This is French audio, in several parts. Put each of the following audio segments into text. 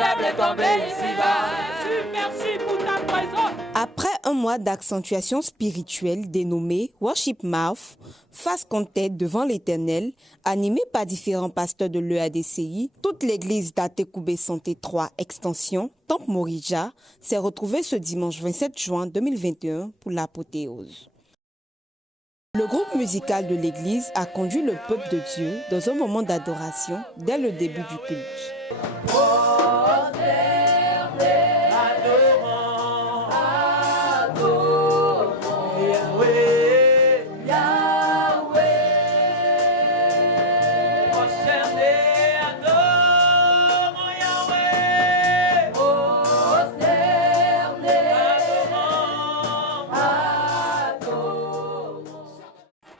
faible est tombé ici-bas. Merci pour ta présence. Après un mois d'accentuation spirituelle dénommé Worship Mouth, face contre tête devant l'Éternel, animé par différents pasteurs de l'EADCI, toute l'église d'Atekoubé Santé 3 Extension, Temple Morija, s'est retrouvée ce dimanche 27 juin 2021 pour l'apothéose. Le groupe musical de l'église a conduit le peuple de Dieu dans un moment d'adoration dès le début du culte.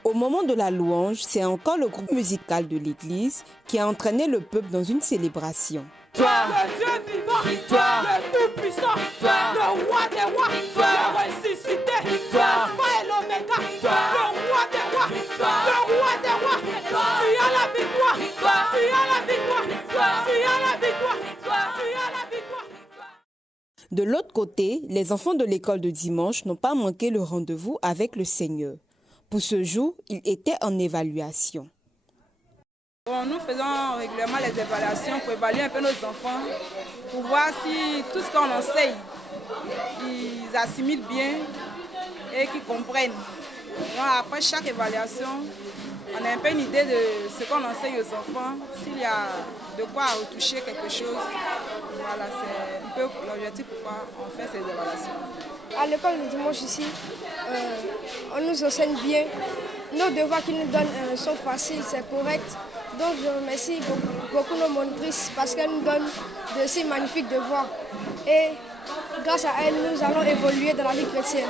Au moment de la louange, c'est encore le groupe musical de l'église qui a entraîné le peuple dans une célébration. Toi, le Dieu vivant, toi, le tout-puissant, toi, le roi des rois, toi, le ressuscité, toi, l'alpha et l'oméga, toi, le roi des rois, toi, le roi des rois, tu as la victoire, tu as la victoire, tu as la victoire, tu as la victoire. De l'autre côté, les enfants de l'école de dimanche n'ont pas manqué le rendez-vous avec le Seigneur. Pour ce jour, ils étaient en évaluation. Nous faisons régulièrement les évaluations pour évaluer un peu nos enfants, pour voir si tout ce qu'on enseigne, ils assimilent bien et qu'ils comprennent. Donc après chaque évaluation, on a un peu une idée de ce qu'on enseigne aux enfants, s'il y a de quoi retoucher quelque chose. Voilà, c'est un peu l'objectif pourquoi on fait ces évaluations. À l'école du dimanche ici, on nous enseigne bien. Nos devoirs qu'ils nous donnent sont faciles, c'est correct. Donc je remercie beaucoup nos monitrices parce qu'elles nous donnent de si magnifiques devoirs. Et grâce à elles, nous allons évoluer dans la vie chrétienne.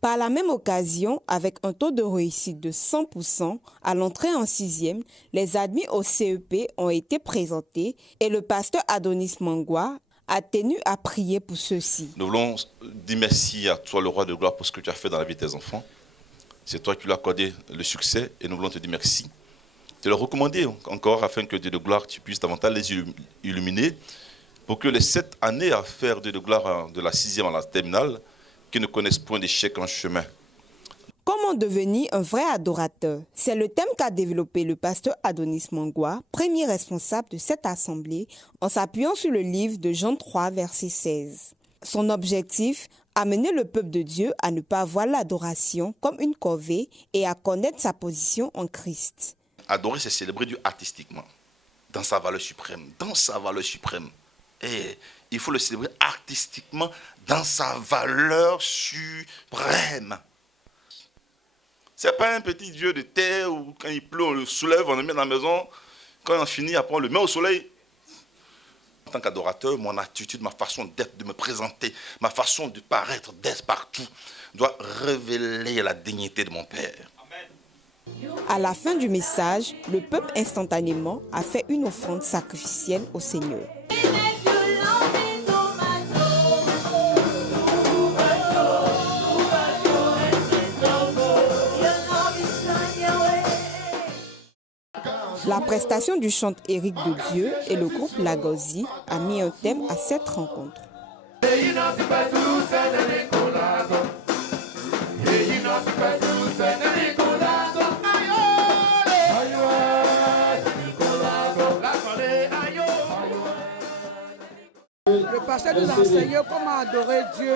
Par la même occasion, avec un taux de réussite de 100% à l'entrée en 6e, les admis au CEP ont été présentés et le pasteur Adonis Mangwa a tenu à prier pour ceux-ci. Nous voulons dire merci à toi, le roi de gloire, pour ce que tu as fait dans la vie de tes enfants. C'est toi qui lui as accordé le succès et nous voulons te dire merci. Te le recommander encore afin que Dieu de gloire, tu puisses davantage les illuminer pour que les 7 années à faire Dieu de gloire de la 6e à la terminale, qui ne connaissent point d'échec en chemin. Comment devenir un vrai adorateur? C'est le thème qu'a développé le pasteur Adonis Mangwa, premier responsable de cette assemblée, en s'appuyant sur le livre de Jean 3, verset 16. Son objectif, amener le peuple de Dieu à ne pas voir l'adoration comme une corvée et à connaître sa position en Christ. Adorer, c'est célébrer Dieu artistiquement, dans sa valeur suprême, Et il faut le célébrer artistiquement, dans sa valeur suprême. Ce n'est pas un petit Dieu de terre où quand il pleut, on le soulève, on le met dans la maison. Quand on finit, après on le met au soleil. En tant qu'adorateur, mon attitude, ma façon d'être, de me présenter, ma façon de paraître, d'être partout, doit révéler la dignité de mon Père. À la fin du message, le peuple instantanément a fait une offrande sacrificielle au Seigneur. La prestation du chant Éric de Dieu et le groupe Lagosi a mis un thème à cette rencontre. Le pasteur nous a enseigné comment adorer Dieu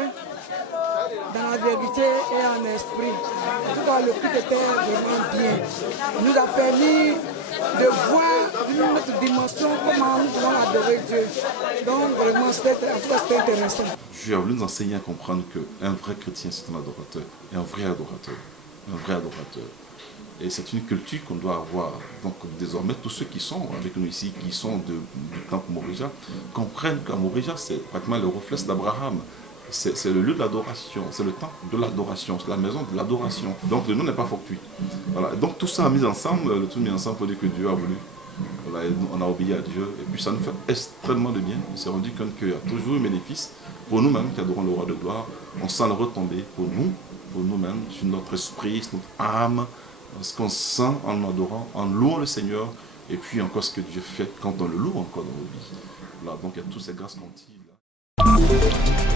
dans la vérité et en esprit. En tout cas, le culte était vraiment bien. Il nous a permis de voir d'une autre dimension comment nous pouvons adorer Dieu. Donc vraiment, c'était intéressant. Dieu a voulu nous enseigner à comprendre qu'un vrai chrétien, c'est un adorateur. Et un vrai adorateur. Et c'est une culture qu'on doit avoir. Donc désormais, tous ceux qui sont avec nous ici, qui sont du temple Morija, comprennent qu'à Morija, c'est pratiquement le reflet d'Abraham. C'est le lieu de l'adoration, c'est le temple de l'adoration, c'est la maison de l'adoration. Donc le nom n'est pas fortuit. Voilà. Donc tout ça mis ensemble, le tout mis ensemble pour dire que Dieu a voulu. Voilà, et on a obéi à Dieu. Et puis ça nous fait extrêmement de bien. On s'est rendu compte qu'il y a toujours un bénéfice pour nous-mêmes qui adorons le roi de gloire. On sent le retomber pour nous-mêmes, sur notre esprit, sur notre âme. Ce qu'on sent en adorant, en louant le Seigneur, et puis encore ce que Dieu fait quand on le loue encore dans nos vies. Voilà, donc il y a toutes ces grâces continues là.